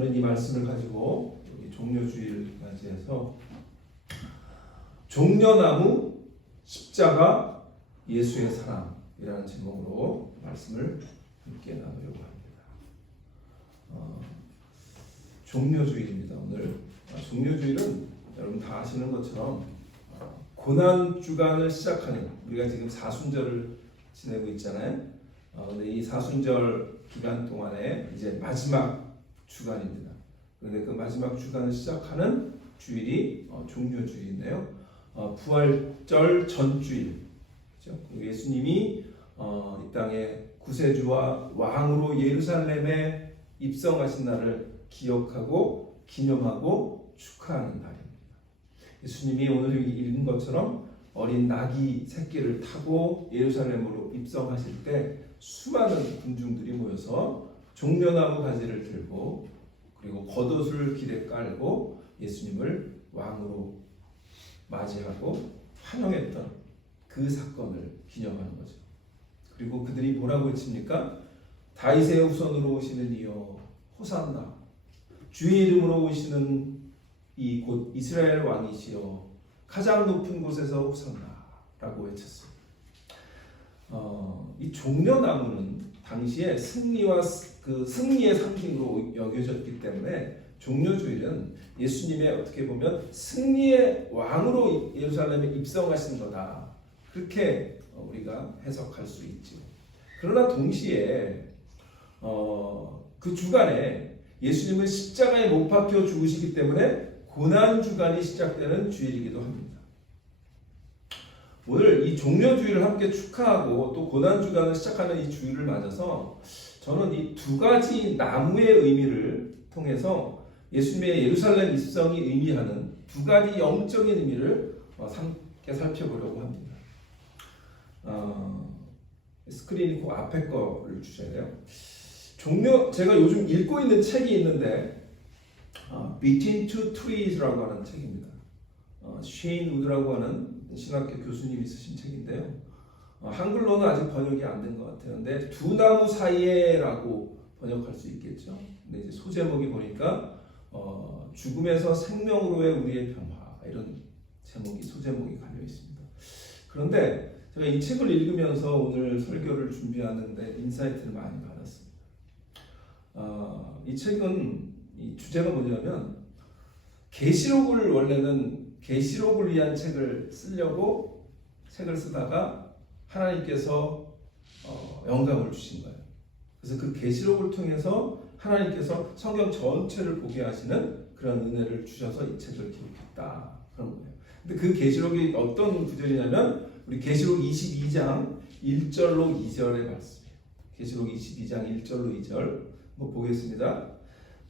오늘은 이 말씀을 가지고 종려주의를 맞이해서 종려나무, 십자가, 예수의 사랑이라는 제목으로 말씀을 함께 나누려고 합니다. 종려주일입니다. 오늘 종려주일은 여러분 다 아시는 것처럼 고난 주간을 시작하는, 우리가 지금 사순절을 지내고 있잖아요. 근데 이 사순절 기간 동안에 이제 마지막 주간입니다. 그런데 그 마지막 주간을 시작하는 주일이 종려주일인데요. 부활절 전주일, 그렇죠? 예수님이 이 땅에 구세주와 왕으로 예루살렘에 입성하신 날을 기억하고 기념하고 축하하는 날입니다. 예수님이 오늘 읽은 것처럼 어린 나귀 새끼를 타고 예루살렘으로 입성하실 때 수많은 군중들이 모여서 종려나무 가지를 들고 그리고 겉옷을 길에 깔고 예수님을 왕으로 맞이하고 환영했던 그 사건을 기념하는 거죠. 그리고 그들이 뭐라고 외칩니까? 다윗의 후손으로 오시는 이여 호산나, 주의 이름으로 오시는 이 곧 이스라엘 왕이시여 가장 높은 곳에서 호산나라고 외쳤습니다. 이 종려나무는 당시에 승리의 상징으로 여겨졌기 때문에 종려주일은 예수님의 어떻게 보면 승리의 왕으로 예루살렘에 입성하신 거다, 그렇게 우리가 해석할 수 있죠. 그러나 동시에 그 주간에 예수님은 십자가에 못 박혀 죽으시기 때문에 고난 주간이 시작되는 주일이기도 합니다. 오늘 이 종려주일을 함께 축하하고 또 고난 주간을 시작하는 이 주일을 맞아서 저는 이 두 가지 나무의 의미를 통해서 예수님의 예루살렘 입성이 의미하는 두 가지 영적인 의미를 함께 살펴보려고 합니다. 스크린 그 앞에 거를 주셔야 돼요. 제가 요즘 읽고 있는 책이 있는데 Between Two Trees라고 하는 책입니다. 쉐인 우드라고 하는 신학교 교수님이 쓰신 책인데요. 한글로는 아직 번역이 안 된 것 같아요. 근데 두 나무 사이에라고 번역할 수 있겠죠. 근데 이제 소제목이 보니까 죽음에서 생명으로의 우리의 변화, 이런 소제목이 갈려 있습니다. 그런데 제가 이 책을 읽으면서 오늘 설교를 준비하는데 인사이트를 많이 받았습니다. 이 책은 이 주제가 뭐냐면 계시록을 원래는 계시록을 위한 책을 쓰려고 책을 쓰다가 하나님께서 영감을 주신 거예요. 그래서 그 계시록을 통해서 하나님께서 성경 전체를 보게 하시는 그런 은혜를 주셔서 이 책을 기록했다, 그런 거예요. 근데 그 계시록이 어떤 구절이냐면 우리 계시록 22장 1절로 2절의 말씀이에요. 계시록 22장 1절로 2절 한번 보겠습니다.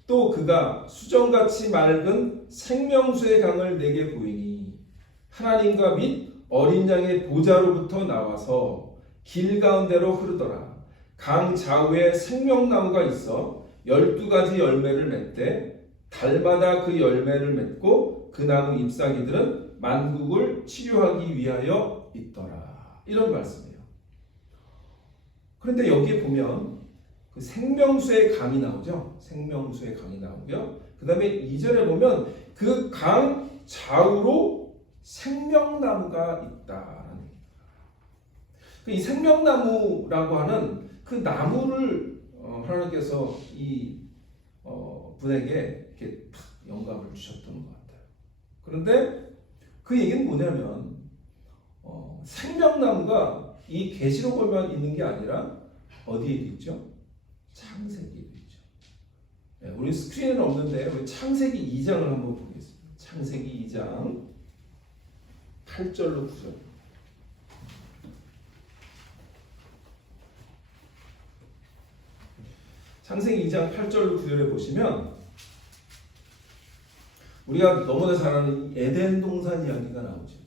또 그가 수정같이 맑은 생명수의 강을 내게 보이니 하나님과 및 어린 양의 보좌로부터 나와서 길 가운데로 흐르더라. 강 좌우에 생명나무가 있어 12가지 열매를 맺되 달마다 그 열매를 맺고 그 나무 잎사귀들은 만국을 치료하기 위하여 있더라. 이런 말씀이에요. 그런데 여기에 보면 그 생명수의 강이 나오죠. 생명수의 강이 나오고요. 그 다음에 2절에 보면 그 강 좌우로 생명나무가 있다라는 얘기입니다. 이 생명나무라고 하는 그 나무를 하나님께서 이 분에게 이렇게 탁 영감을 주셨던 것 같아요. 그런데 그 얘기는 뭐냐면 생명나무가 이 계시록에만 있는 게 아니라 어디에 있죠? 창세기에 있죠. 네, 우리 스크린에는 없는데 우리 창세기 2장을 한번 보겠습니다. 창세기 2장 8절로 9절. 창세기 2장 8절로 9절에 보시면 우리가 너무나 잘 아는 에덴 동산 이야기가 나오죠.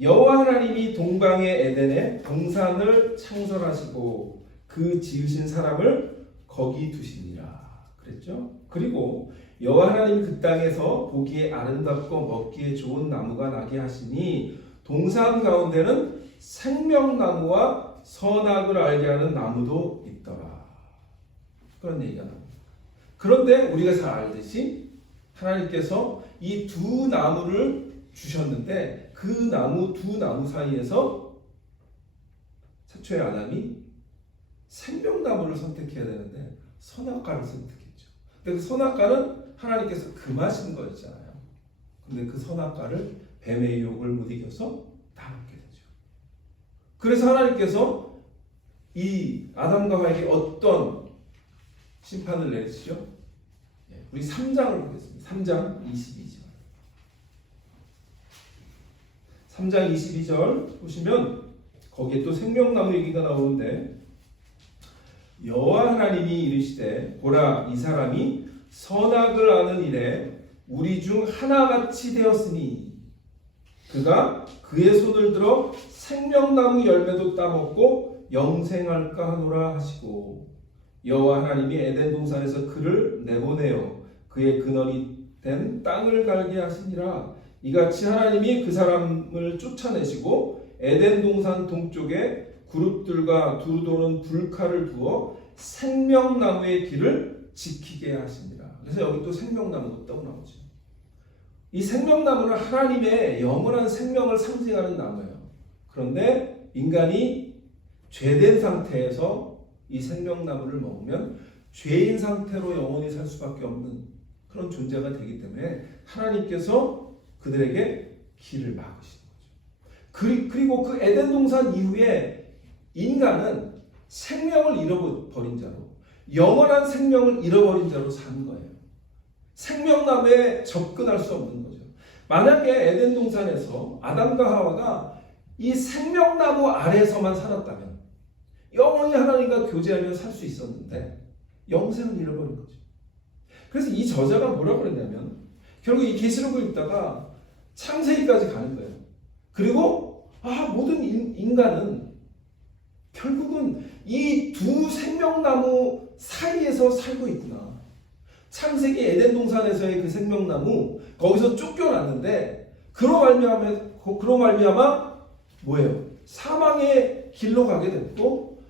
여호와 하나님이 동방의 에덴에 동산을 창설하시고 그 지으신 사람을 거기 두시니라 그랬죠. 그리고 여호와 하나님이 그 땅에서 보기에 아름답고 먹기에 좋은 나무가 나게 하시니 동산 가운데는 생명나무와 선악을 알게 하는 나무도 있더라. 그런 얘기가 나옵니다. 그런데 우리가 잘 알듯이 하나님께서 이 두 나무를 주셨는데 그 두 나무 사이에서 최초의 아담이 생명나무를 선택해야 되는데 선악과를 선택했죠. 근데 그 선악과는 하나님께서 금하신 거였잖아요. 근데 그 선악과를 뱀의 유혹을 못 이겨서 다 먹게 되죠. 그래서 하나님께서 이 아담과 하와에게 어떤 심판을 내리시죠? 우리 3장을 보겠습니다. 3장 22절. 3장 22절 보시면 거기에 또 생명나무 얘기가 나오는데 여호와 하나님이 이르시되 보라 이 사람이 선악을 아는 일에 우리 중 하나같이 되었으니 그가 그의 손을 들어 생명나무 열매도 따먹고 영생할까 하노라 하시고 여호와 하나님이 에덴 동산에서 그를 내보내어 그의 근원이 된 땅을 갈게 하시니라. 이같이 하나님이 그 사람을 쫓아내시고 에덴 동산 동쪽에 그룹들과 두루 도는 불칼을 두어 생명나무의 길을 지키게 하십니다. 그래서 여기 또 생명나무가 떠나오죠. 이 생명나무는 하나님의 영원한 생명을 상징하는 나무예요. 그런데 인간이 죄된 상태에서 이 생명나무를 먹으면 죄인 상태로 영원히 살 수밖에 없는 그런 존재가 되기 때문에 하나님께서 그들에게 길을 막으시는 거죠. 그리고 그 에덴 동산 이후에 인간은 생명을 잃어버린 자로 영원한 생명을 잃어버린 자로 사는 거예요. 생명나무에 접근할 수 없는 거죠. 만약에 에덴 동산에서 아담과 하와가 이 생명나무 아래에서만 살았다면 영원히 하나님과 교제하며 살 수 있었는데 영생을 잃어버린 거죠. 그래서 이 저자가 뭐라고 그랬냐면 결국 이 계시록을 읽다가 창세기까지 가는 거예요. 그리고 모든 인간은 결국은 이 두 생명나무 사이에서 살고 있구나. 창세기 에덴 동산에서의 그 생명나무 거기서 쫓겨났는데 그로 말미암아 뭐예요? 사망의 길로 가게 됐고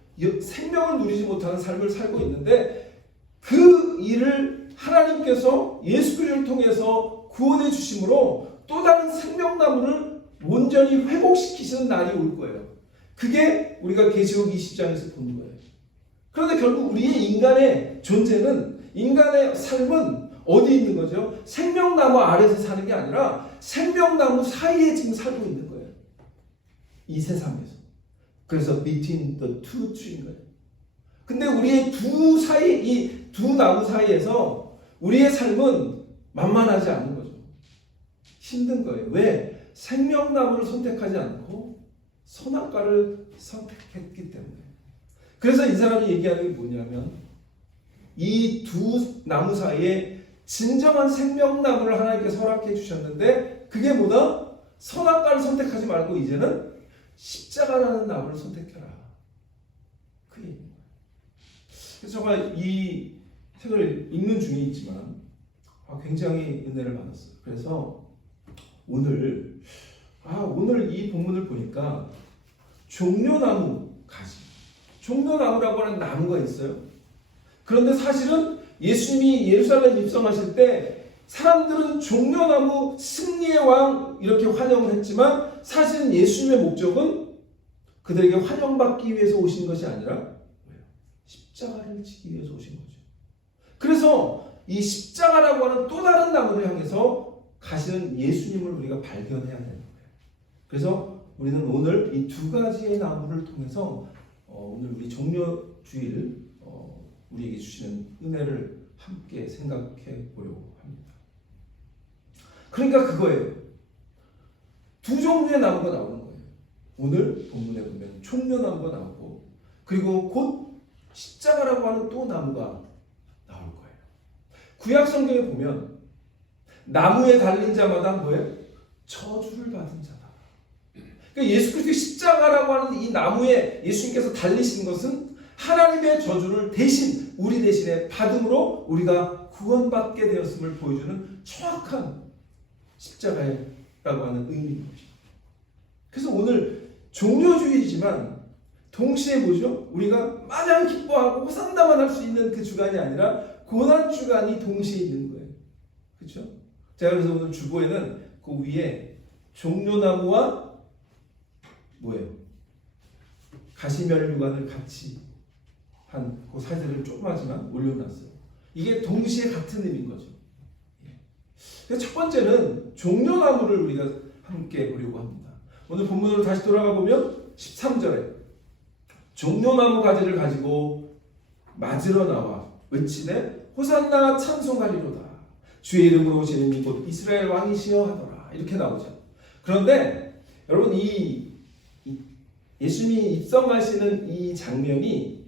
생명을 누리지 못하는 삶을 살고 있는데 그 일을 하나님께서 예수 그리스도를 통해서 구원해 주심으로 또 다른 생명나무를 온전히 회복시키시는 날이 올 거예요. 그게 우리가 계시록 20장에서 보는 거예요. 그런데 결국 우리의 인간의 존재는 인간의 삶은 어디 있는 거죠? 생명나무 아래서 사는 게 아니라 생명나무 사이에 지금 살고 있는 거예요. 이 세상에서. 그래서 between the two tree인 거예요. 근데 우리의 이 두 나무 사이에서 우리의 삶은 만만하지 않은 거죠. 힘든 거예요. 왜? 생명나무를 선택하지 않고 선악과를 선택했기 때문에. 그래서 이 사람이 얘기하는 게 뭐냐면 이 두 나무 사이에 진정한 생명나무를 하나님께서 허락해 주셨는데 그게 뭐다? 선악과를 선택하지 말고 이제는 십자가라는 나무를 선택해라. 그 얘기입니다. 그래서 제가 이 책을 읽는 중에 있지만 굉장히 은혜를 받았어요. 그래서 오늘 이 본문을 보니까 종려나무 가지. 종려나무라고 하는 나무가 있어요. 그런데 사실은 예수님이 예루살렘 입성하실 때 사람들은 종려나무 승리의 왕 이렇게 환영을 했지만 사실은 예수님의 목적은 그들에게 환영받기 위해서 오신 것이 아니라 십자가를 지기 위해서 오신 거죠. 그래서 이 십자가라고 하는 또 다른 나무를 향해서 가시는 예수님을 우리가 발견해야 되는 거예요. 그래서 우리는 오늘 이 두 가지의 나무를 통해서 오늘 우리 종려주일 우리에게 주시는 은혜를 함께 생각해 보려고 합니다. 그러니까 그거예요. 두 종류의 나무가 나오는 거예요. 오늘 본문에 보면 종려나무가 나오고 그리고 곧 십자가라고 하는 또 나무가 나올 거예요. 구약 성경에 보면 나무에 달린 자마다 뭐예요? 저주를 받은 자다. 그러니까 예수 그리스도의 십자가라고 하는 이 나무에 예수님께서 달리신 것은 하나님의 저주를 대신 우리 대신에 받음으로 우리가 구원받게 되었음을 보여주는 정확한 십자가라고 하는 의미인 것입니다. 그래서 오늘 종려주일이지만 동시에 뭐죠? 우리가 마냥 기뻐하고 호산나만 할 수 있는 그 주간이 아니라 고난 주간이 동시에 있는 거예요. 그렇죠? 제가 그래서 오늘 주보에는 그 위에 종려나무와 뭐예요? 가시면류관을 같이 한 그 사진을 조그마지만 올려놨어요. 이게 동시에 같은 의미인 거죠. 첫 번째는 종려나무를 우리가 함께 보려고 합니다. 오늘 본문으로 다시 돌아가 보면 13절에 종려나무 가지를 가지고 맞으러 나와 외치되 호산나 찬송하리로다. 주의 이름으로 오시는 이 곧 이스라엘 왕이시여 하더라. 이렇게 나오죠. 그런데 여러분 이 예수님이 입성하시는 이 장면이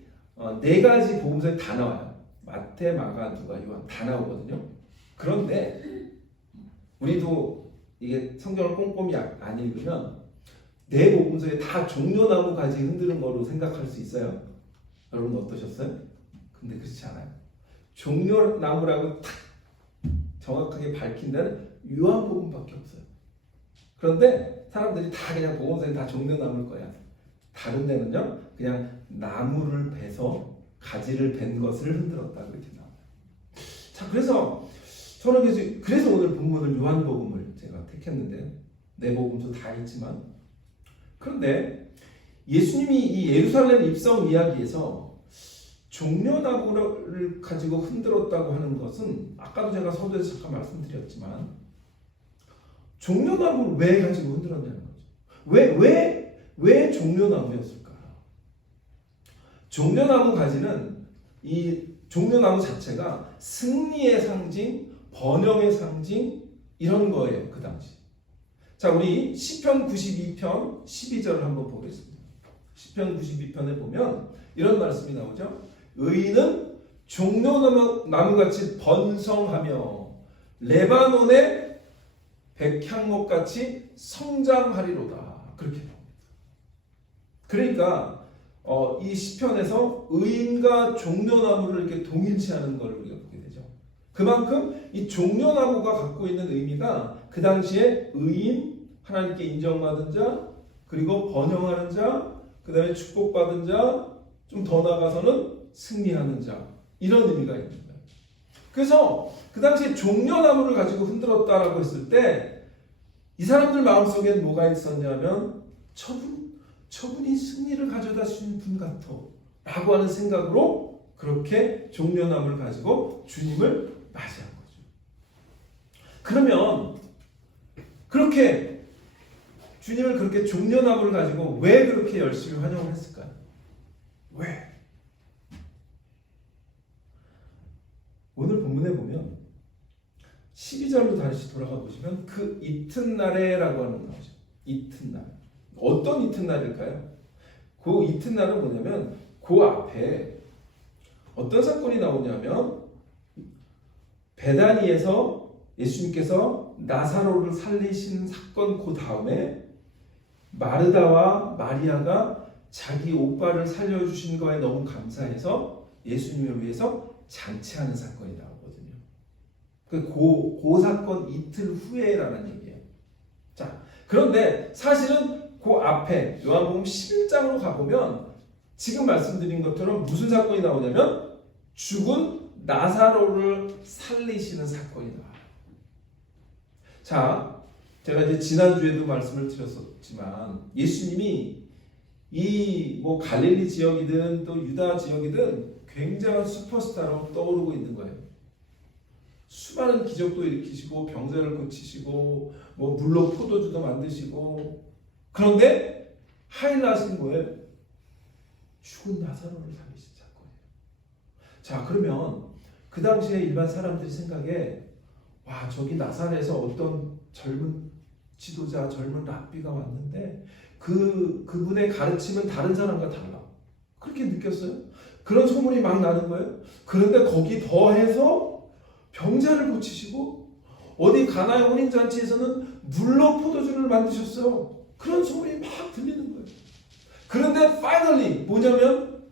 네 가지 복음서에 다 나와요. 마태, 마가, 누가, 요한 다 나오거든요. 그런데 우리도 이게 성경을 꼼꼼히 안 읽으면 네 복음서에 다 종려나무 가지 흔드는 거로 생각할 수 있어요. 여러분 어떠셨어요? 근데 그렇지 않아요. 종려나무라고 탁 정확하게 밝힌 데는 요한복음밖에 없어요. 그런데 사람들이 다 그냥 복음서에 다 종려나무일 거야. 다른 데는요, 그냥 나무를 베서 가지를 벤 것을 흔들었다 그렇게 나와요. 자, 그래서 저는 그래서 오늘 본문을 요한복음을 제가 택했는데 네 복음도 다 있지만 그런데 예수님이 이 예루살렘 입성 이야기에서 종려나무를 가지고 흔들었다고 하는 것은 아까도 제가 서두에서 잠깐 말씀드렸지만 종려나무를 왜 가지고 흔들었냐는 거죠. 왜 종려나무였을까? 종려나무 가지는 이 종려나무 자체가 승리의 상징, 번영의 상징 이런 거예요. 그 당시. 자, 우리 시편 92편 12절을 한번 보겠습니다. 시편 92편에 보면 이런 말씀이 나오죠. 의인은 종려나무같이 번성하며 레바논의 백향목같이 성장하리로다. 그렇게 나옵니다. 그러니까 이 시편에서 의인과 종려나무를 이렇게 동일시하는 걸 우리가 보게 되죠. 그만큼 이 종려나무가 갖고 있는 의미가 그 당시에 의인, 하나님께 인정받은 자, 그리고 번영하는 자, 그 다음에 축복받은 자, 좀 더 나아가서는 승리하는 자, 이런 의미가 있는 거예요. 그래서 그 당시에 종려나무를 가지고 흔들었다라고 했을 때 이 사람들 마음속엔 뭐가 있었냐면 저분이 승리를 가져다 주신 분 같아 라고 하는 생각으로 그렇게 종려나무를 가지고 주님을 맞이한 거죠. 그러면 그렇게 주님을 그렇게 종려나무를 가지고 왜 그렇게 열심히 환영을 했을까요? 왜? 오늘 본문에 보면 12절로 다시 돌아가 보시면 그 이튿날에라고 하는 거 나오죠. 이튿날. 어떤 이튿날일까요? 그 이튿날은 뭐냐면 그 앞에 어떤 사건이 나오냐면 베다니에서 예수님께서 나사로를 살리신 사건 그 다음에 마르다와 마리아가 자기 오빠를 살려주신 거에 너무 감사해서 예수님을 위해서 잔치하는 사건이 나오거든요. 그 사건 이틀 후에라는 얘기예요. 자, 그런데 사실은 그 앞에 요한복음 11장으로 가보면 지금 말씀드린 것처럼 무슨 사건이 나오냐면 죽은 나사로를 살리시는 사건이 나와요. 자, 제가 이제 지난주에도 말씀을 드렸었지만 예수님이 이 뭐 갈릴리 지역이든 또 유다 지역이든 굉장한 슈퍼스타로 떠오르고 있는 거예요. 수많은 기적도 일으키시고 병자를 고치시고 뭐 물로 포도주도 만드시고 그런데 하이라이트는 뭐예요? 죽은 나사로를 살리신 사건이에요. 자, 그러면 그 당시에 일반 사람들이 생각에 와, 저기 나사렛에서 어떤 젊은 지도자, 젊은 랍비가 왔는데 그분의 가르침은 다른 사람과 달라. 그렇게 느꼈어요. 그런 소문이 막 나는 거예요. 그런데 거기 더해서 병자를 고치시고 어디 가나의 혼인잔치에서는 물로 포도주를 만드셨어요. 그런 소문이 막 들리는 거예요. 그런데 finally 뭐냐면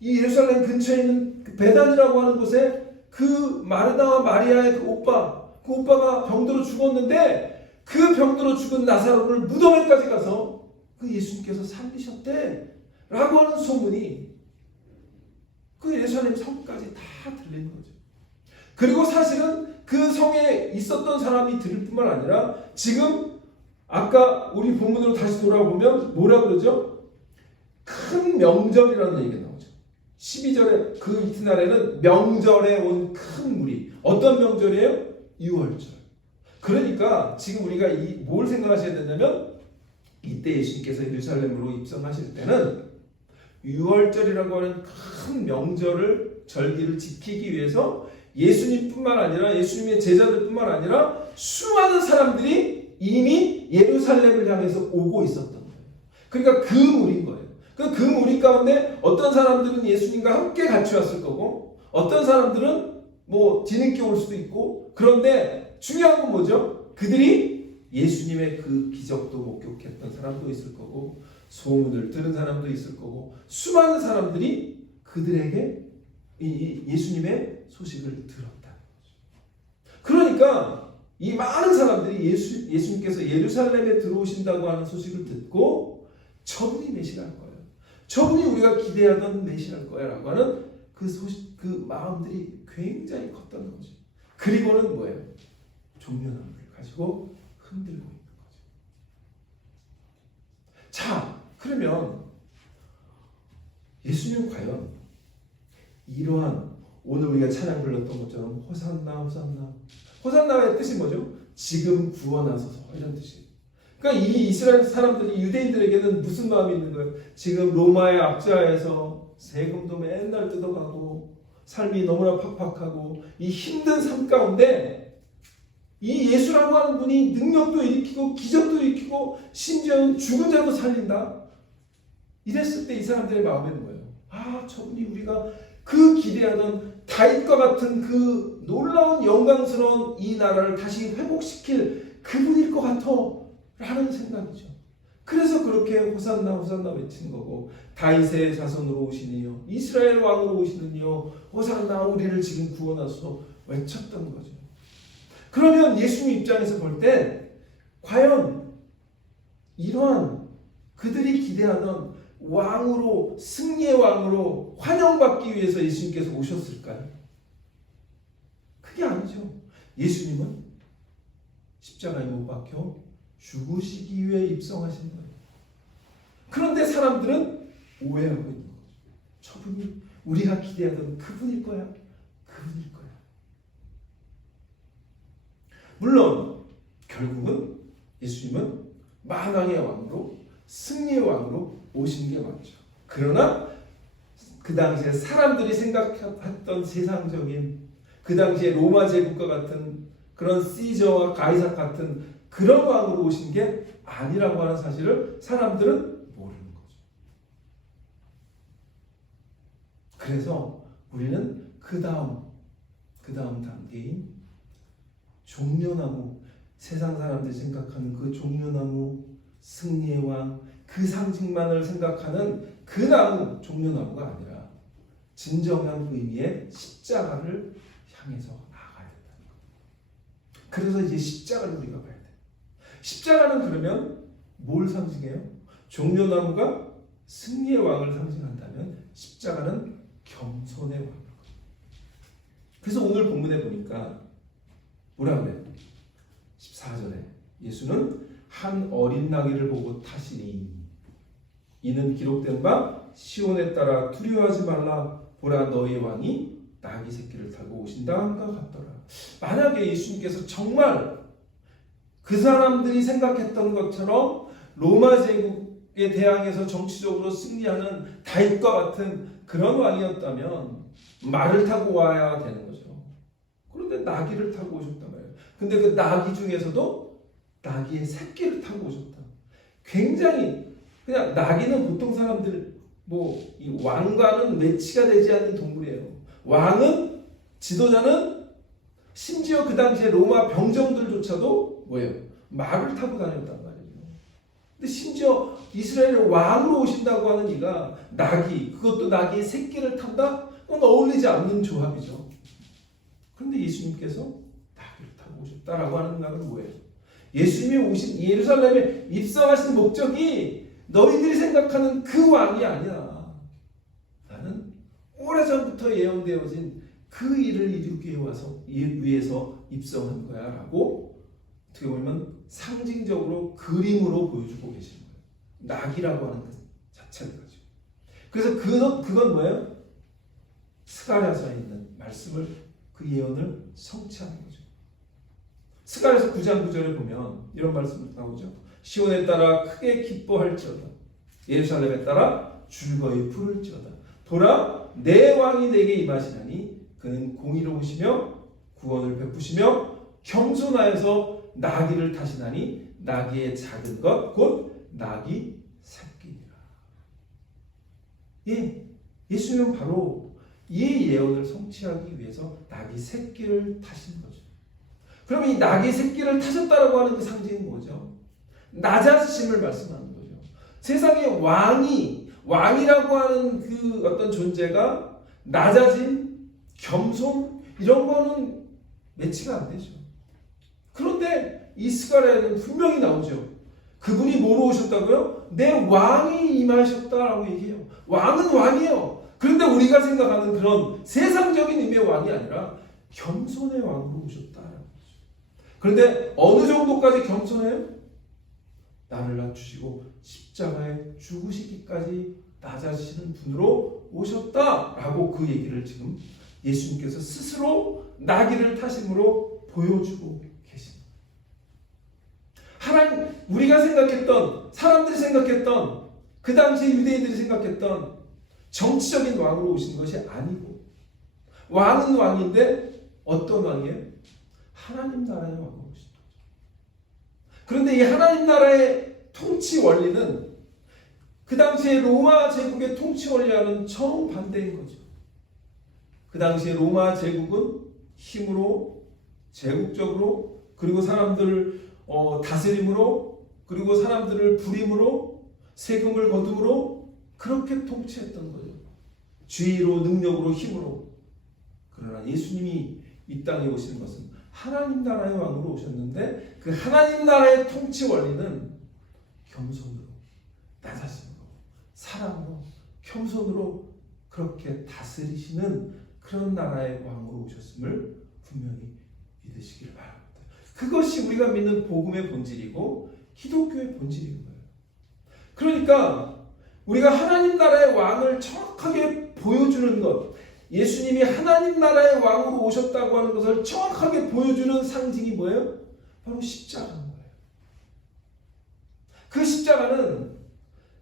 이 예루살렘 근처에 있는 베단이라고 하는 곳에 그 마르다와 마리아의 그 오빠가 병들어 죽었는데 그 병들어 죽은 나사로를 무덤에까지 가서 그 예수님께서 살리셨대 라고 하는 소문이 그 예루살렘 성까지 다 들리는 거죠. 그리고 사실은 그 성에 있었던 사람이 들을 뿐만 아니라 지금 아까 우리 본문으로 다시 돌아보면 뭐라 그러죠? 큰 명절이라는 얘기가 나오죠. 12절에 그 이튿날에는 명절에 온 큰 무리. 어떤 명절이에요? 유월절. 그러니까 지금 우리가 뭘 생각하셔야 되냐면 이때 예수님께서 예루살렘으로 입성하실 때는 유월절이라고 하는 큰 명절을 절기를 지키기 위해서 예수님뿐만 아니라 예수님의 제자들뿐만 아니라 수많은 사람들이 이미 예루살렘을 향해서 오고 있었던 거예요. 그러니까 그 무리인 거예요. 그 무리 가운데 어떤 사람들은 예수님과 함께 같이 왔을 거고 어떤 사람들은 뭐 뒤늦게 올 수도 있고 그런데 중요한 건 뭐죠? 그들이 예수님의 그 기적도 목격했던 사람도 있을 거고 소문을 들은 사람도 있을 거고 수많은 사람들이 그들에게 이 예수님의 소식을 들었다. 그러니까 이 많은 사람들이 예수님께서 예루살렘에 들어오신다고 하는 소식을 듣고 저분이 메시아일 거예요. 저분이 우리가 기대하던 메시아일 거야라고 하는 그 소식, 그 마음들이 굉장히 컸다는 거죠. 그리고는 뭐예요? 종려나무를 가지고 흔들고 있는 거죠. 자, 그러면 예수님은 과연 이러한 오늘 우리가 찬양 불렀던 것처럼 호산나 호산나 호산나의 뜻이 뭐죠? 지금 구원하소서 이런 뜻이에요. 그러니까 이 이스라엘 사람들이 유대인들에게는 무슨 마음이 있는 거예요? 지금 로마의 압제하에서 세금도 맨날 뜯어가고 삶이 너무나 팍팍하고 이 힘든 삶 가운데 이 예수라고 하는 분이 능력도 일으키고 기적도 일으키고 심지어는 죽은 자도 살린다. 이랬을 때 이 사람들의 마음에는 뭐예요? 아, 저분이 우리가 그 기대하던 다윗과 같은 그 놀라운 영광스러운 이 나라를 다시 회복시킬 그분일 것 같아 라는 생각이죠. 그래서 그렇게 호산나 호산나 외치는 거고 다윗의 자손으로 오시니요 이스라엘 왕으로 오시느니요 호산나 우리를 지금 구원하소서 외쳤던 거죠. 그러면 예수님 입장에서 볼 때 과연 이러한 그들이 기대하던 왕으로 승리의 왕으로 환영받기 위해서 예수님께서 오셨을까요? 그게 아니죠. 예수님은 십자가에 못 박혀 죽으시기 위해 입성하신 거예요. 그런데 사람들은 오해하고 있는 거죠. 저분이 우리가 기대하던 그분일 거야. 그분일 거야. 물론 결국은 예수님은 만왕의 왕으로 승리의 왕으로 오신 게 맞죠. 그러나 그 당시에 사람들이 생각했던 세상적인 그 당시에 로마 제국과 같은 그런 시저와 가이사 같은 그런 왕으로 오신 게 아니라고 하는 사실을 사람들은 모르는 거죠. 그래서 우리는 그 다음 단계인 종려나무, 세상 사람들이 생각하는 그 종려나무, 승리의 왕, 그 상징만을 생각하는 그 나무, 종려나무가 아니라 진정한 의미의 십자가를 향해서 나아가야 된다는 거예요. 그래서 이제 십자가를 우리가 봐야 돼요. 십자가는 그러면 뭘 상징해요? 종려나무가 승리의 왕을 상징한다면 십자가는 겸손의 왕. 그래서 오늘 본문에 보니까 뭐라 그래요? 14절에 예수는 한 어린 나귀를 보고 타시니 이는 기록된 바 시온에 따라 두려워하지 말라 보라 너희 왕이 나귀 새끼를 타고 오신다 함과 같더라. 만약에 예수님께서 정말 그 사람들이 생각했던 것처럼 로마 제국에 대항해서 정치적으로 승리하는 다윗과 같은 그런 왕이었다면 말을 타고 와야 되는 거죠. 그런데 나귀를 타고 오셨단 말이에요. 근데 그 나귀 중에서도 나귀의 새끼를 타고 오셨다. 굉장히 그냥 나귀는 보통 사람들 이 왕과는 매치가 되지 않는 동물이에요. 왕은 지도자는 심지어 그 당시에 로마 병정들조차도 뭐예요? 말을 타고 다녔단 말이에요. 근데 심지어 이스라엘의 왕으로 오신다고 하는 이가 나귀, 그것도 나귀의 새끼를 탄다? 그건 어울리지 않는 조합이죠. 그런데 예수님께서 나귀를 타고 오셨다라고 하는 말은 뭐예요? 예수님이 오신 예루살렘에 입성하신 목적이 너희들이 생각하는 그 왕이 아니야. 나는 오래전부터 예언되어진 그 일을 이루기 위해서 입성한 거야 라고 어떻게 보면 상징적으로 그림으로 보여주고 계시는 거예요. 낙이라고 하는 것 자체를 가지고. 그래서 그건 뭐예요? 스가랴서에 있는 말씀을 그 예언을 성취하는 거죠. 스가랴서 9장 9절에 보면 이런 말씀이 나오죠. 시온에 따라 크게 기뻐할지어다. 예루살렘에 따라 즐거이 부를지어다. 보라, 내 왕이 내게 임하시나니 그는 공의로우시며 구원을 베푸시며 겸손하여서 나귀를 타시나니 나귀의 작은 것 곧 나귀 새끼니라. 예수님은 바로 이 예언을 성취하기 위해서 나귀 새끼를 타신 거죠. 그러면 이 나귀 새끼를 타셨다라고 하는 그 상징은 뭐죠? 낮아지심을 말씀하는 거죠. 세상의 왕이라고 하는 그 어떤 존재가 낮아짐, 겸손 이런 거는 매치가 안 되죠. 그런데 이 스가랴에는 분명히 나오죠. 그분이 뭐로 오셨다고요? 내 왕이 임하셨다라고 얘기해요. 왕은 왕이에요. 그런데 우리가 생각하는 그런 세상적인 의미의 왕이 아니라 겸손의 왕으로 오셨다라는 거죠. 그런데 어느 정도까지 겸손해요? 나를 낮추시고 십자가에 죽으시기까지 낮아지시는 분으로 오셨다라고 그 얘기를 지금 예수님께서 스스로 나귀를 타심으로 보여주고 계십니다. 하나님, 우리가 생각했던, 사람들이 생각했던, 그 당시 유대인들이 생각했던 정치적인 왕으로 오신 것이 아니고, 왕은 왕인데 어떤 왕이에요? 하나님 나라의 왕으로 오신 거죠. 그런데 이 하나님 나라의 통치 원리는 그 당시에 로마 제국의 통치 원리와는 정반대인 거죠. 그 당시에 로마 제국은 힘으로, 제국적으로, 그리고 사람들을 다스림으로, 그리고 사람들을 부림으로, 세금을 거둠으로 그렇게 통치했던 거죠. 지위로, 능력으로, 힘으로. 그러나 예수님이 이 땅에 오시는 것은 하나님 나라의 왕으로 오셨는데 그 하나님 나라의 통치 원리는 겸손으로, 낮아짐으로, 사랑으로, 겸손으로 그렇게 다스리시는 그런 나라의 왕으로 오셨음을 분명히 믿으시길 바랍니다. 그것이 우리가 믿는 복음의 본질이고 기독교의 본질인 거예요. 그러니까 우리가 하나님 나라의 왕을 정확하게 보여주는 것, 예수님이 하나님 나라의 왕으로 오셨다고 하는 것을 정확하게 보여주는 상징이 뭐예요? 바로 십자가인 거예요. 그 십자가는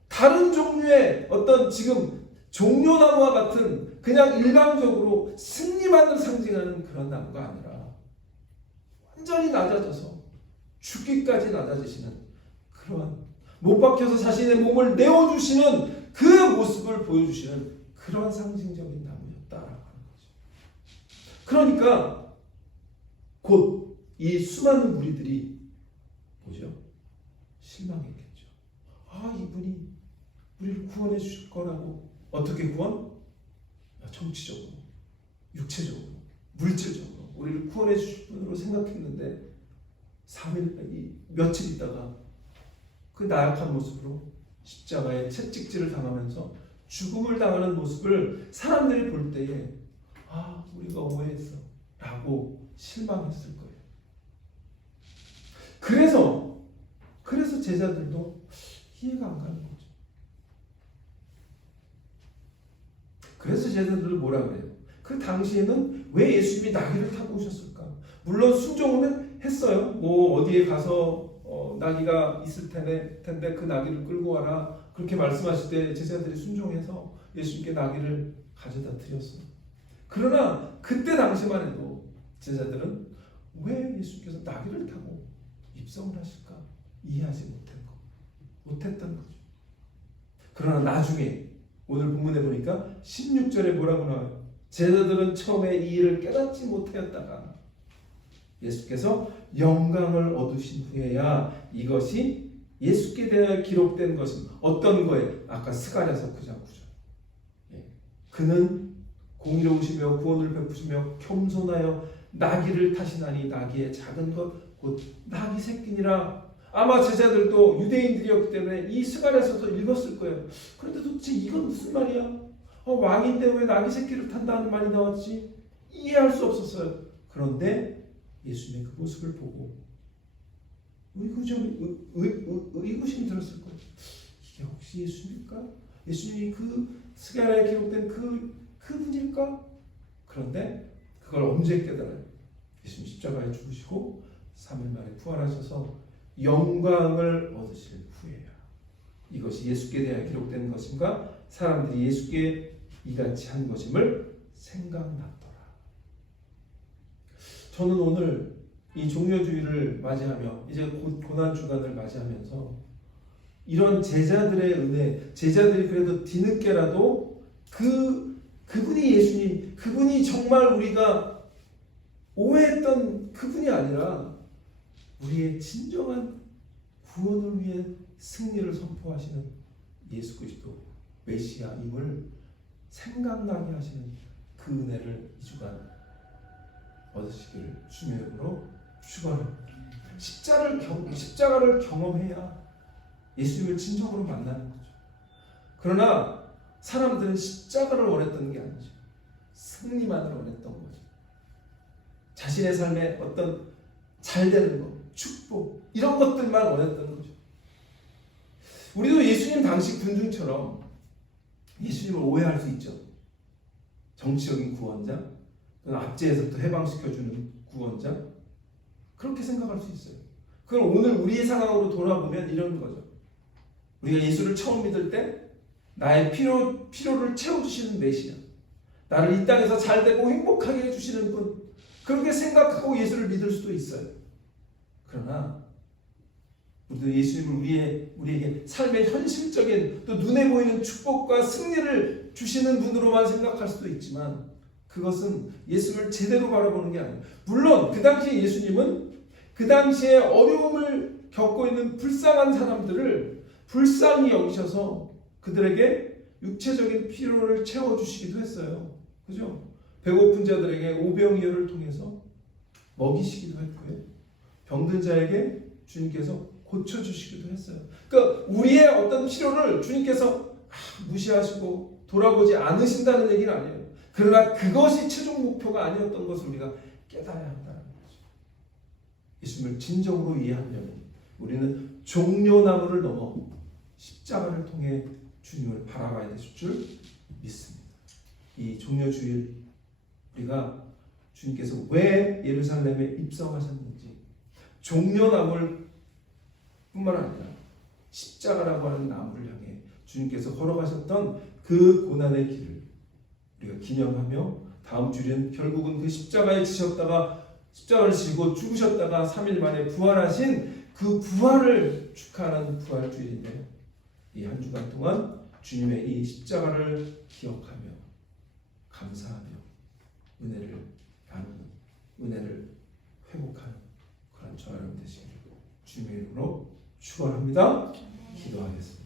다른 종류의 어떤 지금 종려나무와 같은 그냥 일방적으로 승리만을 상징하는 그런 나무가 아니라 완전히 낮아져서 죽기까지 낮아지시는 그러한 못 박혀서 자신의 몸을 내어주시는 그 모습을 보여주시는 그런 상징적인 나무였다라고 하는 거죠. 그러니까 곧 이 수많은 무리들이 뭐죠? 실망했겠죠. 이분이 우리를 구원해 주실 거라고. 어떻게 구원? 정치적으로, 육체적으로, 물질적으로 우리를 구원해 주실 분으로 생각했는데 3일, 며칠 있다가 그 나약한 모습으로 십자가에 채찍질을 당하면서 죽음을 당하는 모습을 사람들이 볼 때에 우리가 오해했어 라고 실망했을 거예요. 그래서 제자들도 이해가 안 가는 거죠. 그래서 제자들은 뭐라 그래요? 그 당시에는 왜 예수님이 나귀를 타고 오셨을까? 물론 순종은 했어요. 뭐 어디에 가서 나귀가 있을 텐데 그 나귀를 끌고 와라. 그렇게 말씀하실 때 제자들이 순종해서 예수님께 나귀를 가져다 드렸어요. 그러나 그때 당시만 해도 제자들은 왜 예수님께서 나귀를 타고 입성을 하실까? 이해하지 못했던 거죠. 그러나 나중에 오늘 본문에 보니까 16절에 뭐라고 나와요? 제자들은 처음에 이 일을 깨닫지 못하였다가 예수께서 영광을 얻으신 후에야 이것이 예수께 대하여 기록된 것은 어떤 거에? 아까 스가랴서 9장 9절. 그는 공의로우시며 구원을 베푸시며 겸손하여 나귀를 타시나니 나귀의 작은 것 곧 나귀 새끼니라. 아마 제자들도 유대인들이었기 때문에 이 스가랴서도 읽었을 거예요. 그런데 도대체 이건 무슨 말이야? 왕인데 왜 나귀 새끼를 탄다는 말이 나왔지? 이해할 수 없었어요. 그런데 예수님의 그 모습을 보고 의구심이 들었을 거예요. 이게 혹시 예수입니까? 예수님이 그 스가랴에 기록된 그분일까? 그런데 그걸 언제 깨달아요? 예수님 십자가에 죽으시고 3일 만에 부활하셔서 영광을 얻으실 후에야 이것이 예수께 대하여 기록된 것인가? 사람들이 예수께 이같이 한 것임을 생각났더라. 저는 오늘 이 종려주의를 맞이하며 이제 곧 고난주간을 맞이하면서 이런 제자들의 은혜, 제자들이 그래도 뒤늦게라도 그분이 예수님, 그분이 정말 우리가 오해했던 그분이 아니라 우리의 진정한 구원을 위해 승리를 선포하시는 예수 그리스도 메시아임을 생각나게 하시는 그 은혜를 이 주간 얻으시기를 주님의 이름으로 축원합니다. 십자가를 경험해야 예수님을 진정으로 만나는 거죠. 그러나 사람들은 십자가를 원했던 게 아니죠. 승리만을 원했던 거죠. 자신의 삶에 어떤 잘 되는 것, 축복 이런 것들만 원했던 거죠. 우리도 예수님 당시 군중처럼 예수님을 오해할 수 있죠. 정치적인 구원자, 압제에서부터 해방시켜주는 구원자 그렇게 생각할 수 있어요. 그걸 오늘 우리의 상황으로 돌아보면 이런 거죠. 우리가 예수를 처음 믿을 때 나의 필요를 채워주시는 메시아, 나를 이 땅에서 잘되고 행복하게 해주시는 분, 그렇게 생각하고 예수를 믿을 수도 있어요. 그러나 우리도 예수님을 우리에게 삶의 현실적인 또 눈에 보이는 축복과 승리를 주시는 분으로만 생각할 수도 있지만 그것은 예수를 제대로 바라보는 게 아니에요. 물론 그 당시에 예수님은 그 당시에 어려움을 겪고 있는 불쌍한 사람들을 불쌍히 여기셔서 그들에게 육체적인 필요를 채워주시기도 했어요. 그죠? 배고픈 자들에게 오병이어를 통해서 먹이시기도 했고요. 병든 자에게 주님께서 고쳐주시기도 했어요. 그러니까 우리의 어떤 필요를 주님께서 무시하시고 돌아보지 않으신다는 얘기는 아니에요. 그러나 그것이 최종 목표가 아니었던 것을 우리가 깨달아야 한다는 거죠. 예수님을 진정으로 이해하려면 우리는 종려나무를 넘어 십자가를 통해 주님을 바라봐야 되실 줄 믿습니다. 이 종려주일 우리가 주님께서 왜 예루살렘에 입성하셨는지 종려나무를 뿐만 아니라 십자가라고 하는 나무를 향해 주님께서 걸어가셨던 그 고난의 길을 우리가 기념하며 다음 주일은 결국은 그 십자가에 지셨다가 십자가를 지고 죽으셨다가 3일 만에 부활하신 그 부활을 축하하는 부활주일인데요. 이 한 주간 동안 주님의 이 십자가를 기억하며 감사하며 은혜를 나누는, 은혜를 회복하는 그런 저와 여러분 되시기를 주님의 이름으로 축원합니다. 기도하겠습니다.